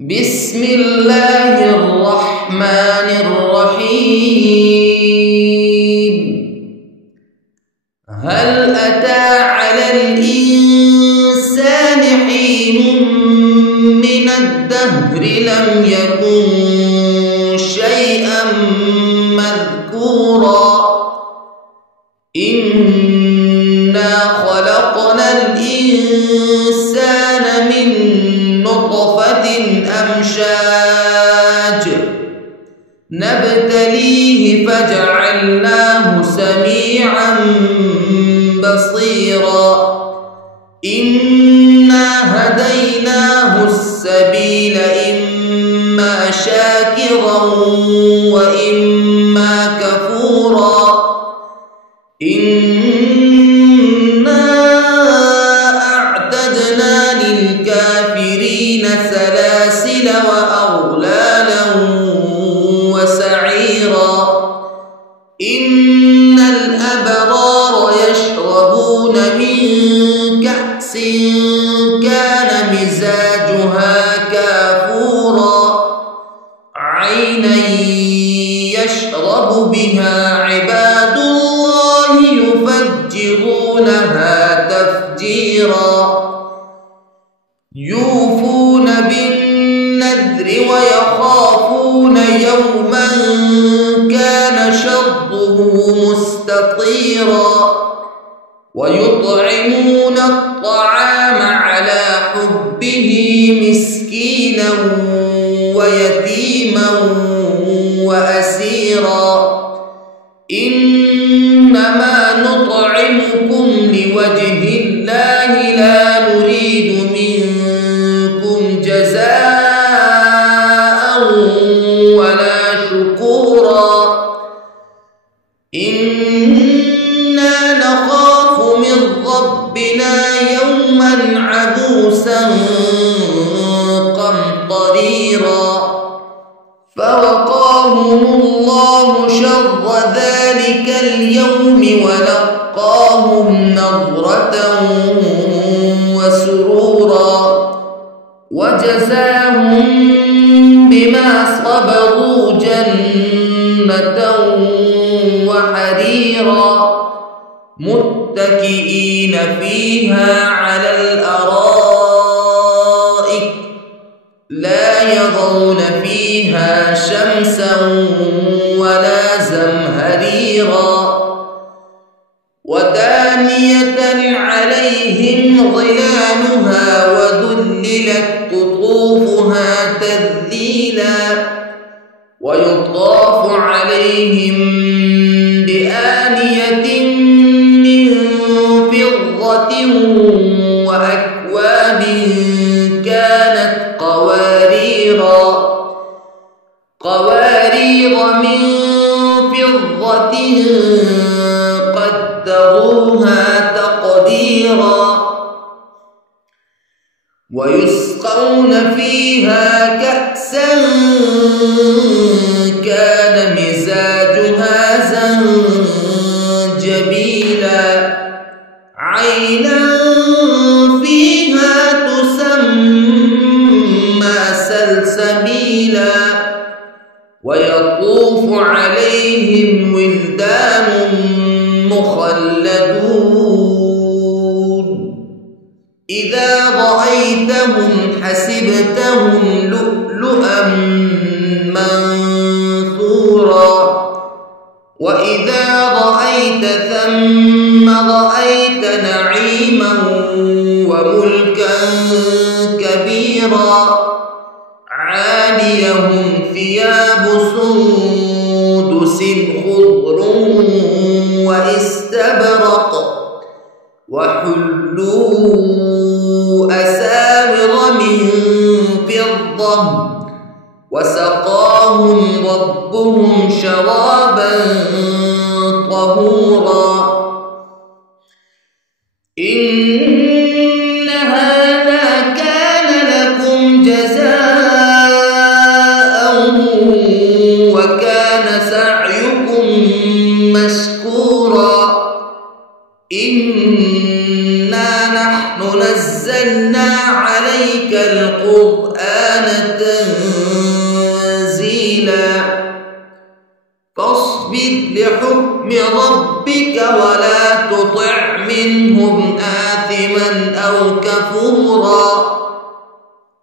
بسم الله الرحمن الرحيم. هل أتى على الإنسان حين من الدهر لم يكن شيئا مذكورا إنا خلقنا الإنسان من نطفة أمشاج نبتليه فجعلناه سميعا بصيرا إنا هديناه السبيل إما شاكرا وإما كفورا إنا أعتدنا للكافرين سلاسل وأغلالا وسعيرا إن الأبرار يشربون من كأس كان مزاجها كافورا عينا يشرب بها عباد الله يفجرونها تفجيرا يوفون بالنذر ويخافون يوما كان شره مستطيرا ويطعمون الطعام على حبه مسكينا ويتيما وأسيرا إنما نطعمكم لوجه الله لا نريد منكم جزاء ولا شكورا إنا نخاف من ربنا يوما عبوسا قمطريرا فوقاهم الله شر ذلك اليوم ولقاهم نضرة وسرورا وجزاهم بما صبروا جنة وحريرا متكئين فيها على الأرائك لا يرون فيها شمسا ولا زمهريرا ودانية عليهم ظلالها وذللت قطوفها تذليلا ويطاف عليهم بآنية من فضة وأكواب كانت قوارير من فضة قدروها تقديرا ويسقون فيها كأسا كان مزاجها زنجبيلا عينا فيها تسمى سلسبيلا ويطوف عليهم ولدان مخلدون إذا رأيتهم حسبتهم لؤلؤا منثورا وإذا رأيت ثم رأيت نعيما وملكا كبيرا عاليهم ثياب سندس خضر واستبرق وحلوا أساور من فضة وسقاهم ربهم شرابا طهورا إن هذا كان لكم جزاء وكان سعيكم مشكورا إنا نحن نزلنا عليك القرآن حكم ربك ولا تطع منهم آثما أو كفورا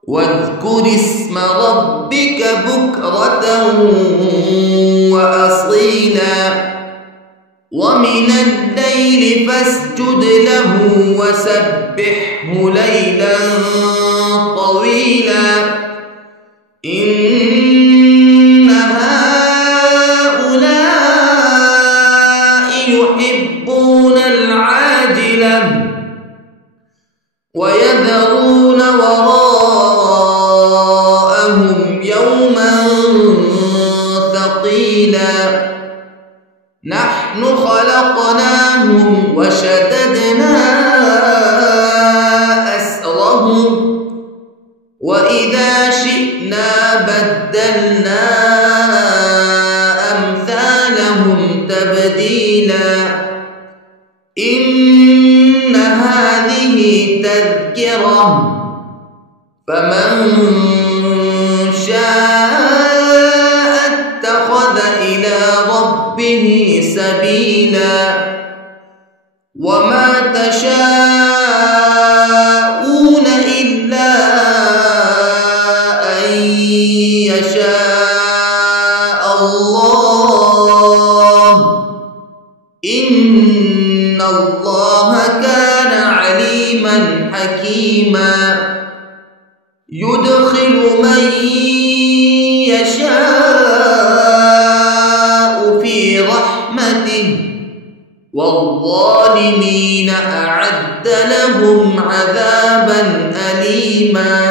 واذكر اسم ربك بكرة وأصيلا ومن الليل فاسجد له وسبحه ليلا طويلا إن هؤلاء يحبون العاجلة ويذرون وراءهم يوما ثقيلا نحن خلقناهم وشددنا أسرهم وإذا شئنا بدلنا أمثالهم تبديلا إن هذه تذكرة فمن شاء اتخذ إلى ربه سبيلا وما تشاءون إلا أن يشاء الله إن الله كان عليما حكيما يدخل من يشاء في رحمته والظالمين أعد لهم عذابا أليما